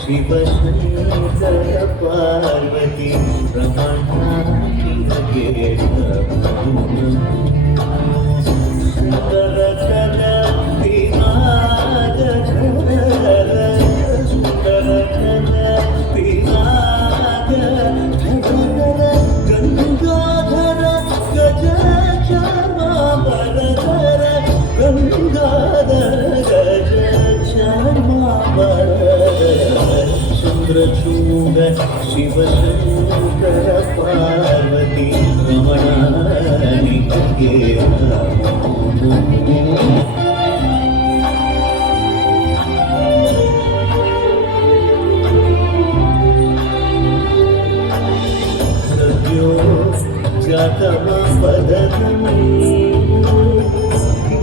ಶಿವಶಂಕರ ಪಾರ್ವತಿ ರಮಣಾಗೆ ಸುಂದರ ಕಲಪಿನಾದ ಸುಂದರ ಕಲಪಿನಾದ ಗಂಗಾಧರ ಗಜ ಚಾಮರಧರ ಗಂಗಾಧರ ಗಜ ಚಂದ್ರಚೂಡ ಶಿವಶಂಕರ ಪಾರ್ವತಿ ರಮಣನಿಗೆ ಸದ್ಯೋ ಜಾತಮ ಪದನಂ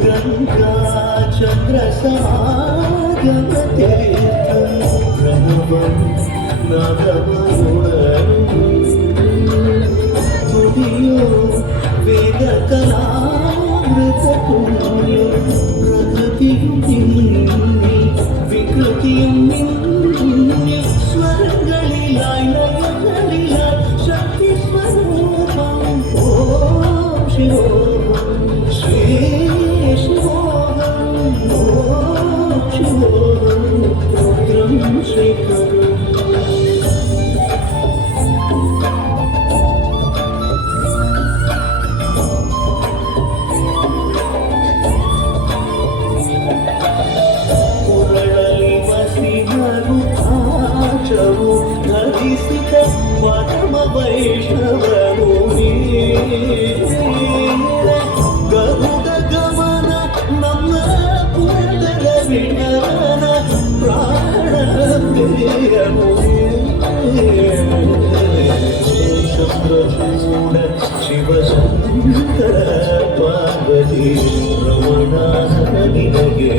ಗಂಗಾ ಚಂದ್ರ ಸಾಗಮತೆ ತುಡಿಯೋ ವೇದ ಕಲಾಮೃತ ಪುಣ್ಯೋ ಪ್ರಕೃತಿಯು ನಿನ್ನೆ ವಿಕೃತಿಯು ನಿನ್ನೆ ಸ್ವರಗಳಿಲ್ಲ ಲಯಗಳಿಲ್ಲ ಶಕ್ತಿ ಸ್ವರೂಪಂ ಓಂ ಶಿವೋಹಂ ಶ್ರೀ ಶಿವೋಹಂ ಓಂ ಶಿವೋಹಂ ರುದ್ರಂ ಶ್ರೀಕರಂ ಧರಿಸಿದ ಪರಮ ವೈಷ್ಣವನು ಗರುಡ ಗಮನ ನಮ್ಮ ಪುರದರ ವಿಠಲನ ಪ್ರಾಣ ಪ್ರಿಯನು ಶಂಕರಚೂಡ ಶಿವಶಂಕರ ಪಾರ್ವತಿ ರಮಣ ನಿನಗೆ